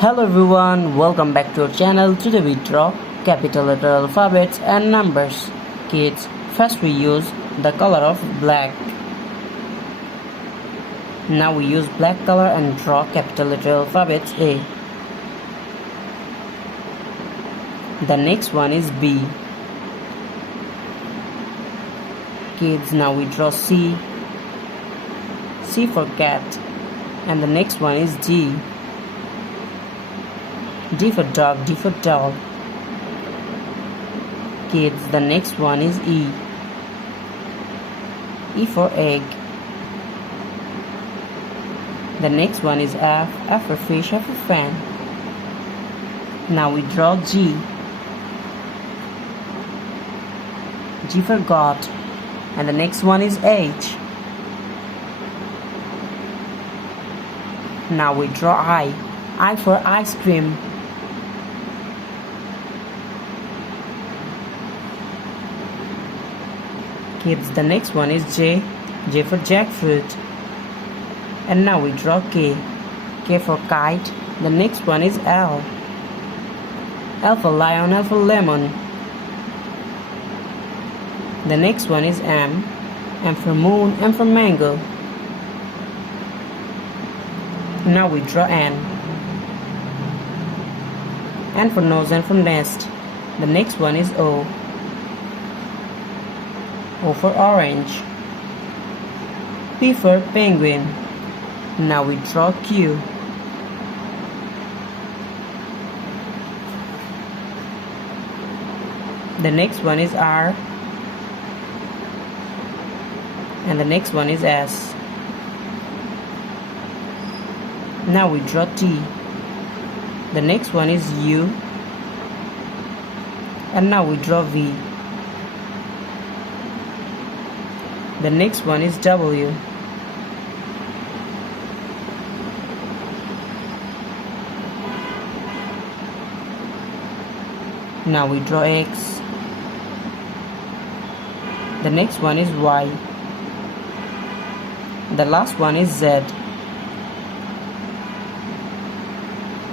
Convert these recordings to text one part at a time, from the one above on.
Hello everyone, welcome back to our channel. Today we draw capital letter alphabets and numbers. Kids, first we use the color of black. Now we use black color and draw capital letter alphabets A. The next one is B. Kids, now we draw C. C for cat. And the next one is D. D for dog, D for doll. Kids, the next one is E. E for egg. The next one is F. F for fish, F for fan. Now we draw G. G for God. And the next one is H. Now we draw I. I for ice cream. Kids, the next one is J. J for jackfruit. And now we draw K. K for kite. The next one is L. L for lion, L for lemon. The next one is M. M for moon, M for mango. Now we draw N. N for nose, N for nest. The next one is O. O for orange. P for penguin. Now we draw Q. The next one is R. And the next one is S. Now we draw T. The next one is U. And now we draw V. The next one is W. Now we draw X. The next one is Y. The last one is Z.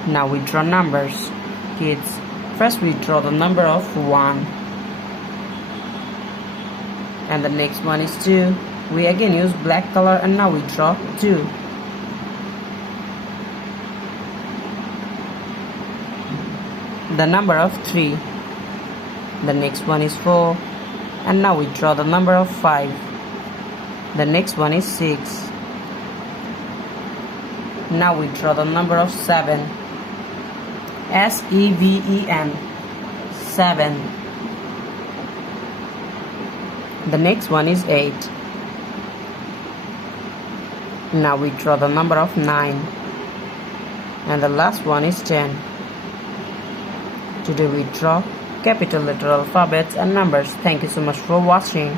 Now we draw numbers. Kids, first we draw the number of 1. And the next one is 2. We again use black color and now we draw 2. The number of 3. The next one is 4. And now we draw the number of 5. The next one is 6. Now we draw the number of 7. S-E-V-E-N. 7. The next one is 8. Now we draw the number of 9. And the last one is 10. Today we draw capital letter alphabets and numbers. Thank you so much for watching.